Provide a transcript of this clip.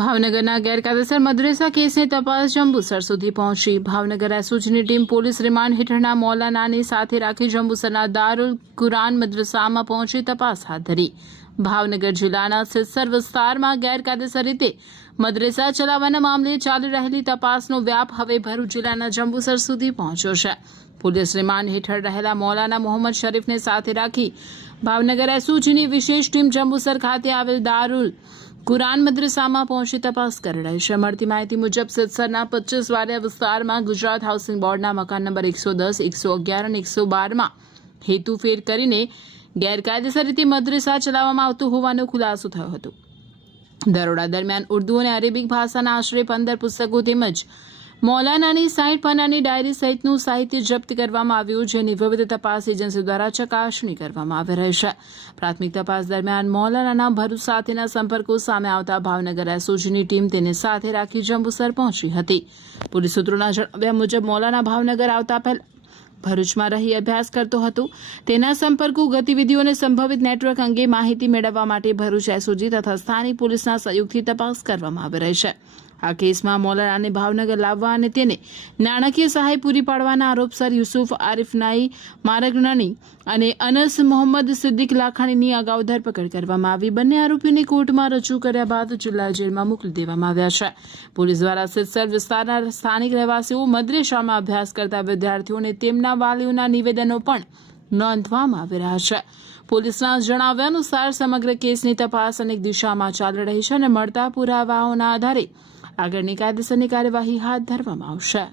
ભાવનગરના ગેરકાયદેસર મદ્રેસા કેસની તપાસ જંબુસર સુધી પહોંચી। ભાવનગર એસઓજીની ટીમ પોલીસ રિમાન્ડ હેઠળના મૌલાનાની સાથે રાખી જંબુસરના દારુલ કુરાન મદ્રસામાં પહોંચી તપાસ હાથ ધરી। ભાવનગર જિલ્લાના સિરસર વિસ્તારમાં ગેરકાયદેસર રીતે મદ્રેસા ચલાવવાના મામલે ચાલી રહેલી તપાસનો વ્યાપ હવે ભરૂચ જિલ્લાના જંબુસર સુધી પહોંચ્યો છે। પોલીસ રિમાન્ડ હેઠળ રહેલા મૌલાના મોહમ્મદ શરીફને સાથે રાખી ભાવનગર એસઓજીની વિશેષ ટીમ જંબુસર ખાતે આવેલ દારુલ કુરાન મદ્રસામાં પહોંચી તપાસ કરી રહી છે। મળતી માહિતી મુજબ સિરસરના 25 વાડિયા વિસ્તારમાં ગુજરાત હાઉસિંગ બોર્ડના મકાન નંબર 110, 111 અને 112માં હેતુફેર કરીને ગેરકાયદેસર રીતે મદ્રસા ચલાવવામાં આવતું હોવાનો ખુલાસો થયો હતો। દરોડા દરમિયાન ઉર્દુ અને અરેબિક ભાષાના આશરે 15 પુસ્તકો તેમજ મૌલાનાની 60 પાનાની ડાયરી સહિતનું સાહિત્ય જપ્ત કરવામાં આવ્યું, જેની વિવિધ તપાસ એજન્સી દ્વારા ચકાસણી કરવામાં આવી રહી છે। પ્રાથમિક તપાસ દરમિયાન મૌલાનાના ભરૂચ સાથેના સંપર્કો સામે આવતા ભાવનગર એસઓજીની ટીમ તેને સાથે રાખી જંબુસર પહોંચી હતી। પોલીસ સૂત્રોના જણાવ્યા મુજબ મૌલાના ભાવનગર આવતા પહેલા ભરૂચમાં રહી અભ્યાસ કરતો હતો। તેના સંપર્કો, ગતિવિધિઓ અને સંભવિત નેટવર્ક અંગે માહિતી મેળવવા માટે ભરૂચ એસઓજી તથા સ્થાનિક પોલીસના સહયોગથી તપાસ કરવામાં આવી રહી છે। આ કેસમાં મૌલાનાને ભાવનગર લાવવા અને તેને નાણાકીય સહાય પૂરી પાડવાના આરોપસર યુસુફ આરિફ નાઈ મારગનાની અને અનસ મોહમ્મદ સિદ્દીક લાખાણીની અગાઉ ધરપકડ કરવામાં આવી। બંને આરોપીઓને કોર્ટમાં રજૂ કર્યા બાદ જિલ્લા જેલમાં મોકલી દેવામાં આવ્યા છે। પોલીસ દ્વારા સિરસર વિસ્તારના સ્થાનિક રહેવાસીઓ, મદ્રેસામાં અભ્યાસ કરતા વિદ્યાર્થીઓ અને તેમના વાલીઓના નિવેદનો પણ નોંધવામાં આવી રહ્યા છે। પોલીસના જણાવ્યા અનુસાર સમગ્ર કેસની તપાસ અનેક દિશામાં ચાલી રહી છે અને મળતા પુરાવાઓના આધારે આગળની કાયદેસરની કાર્યવાહી હાથ ધરવામાં આવશે।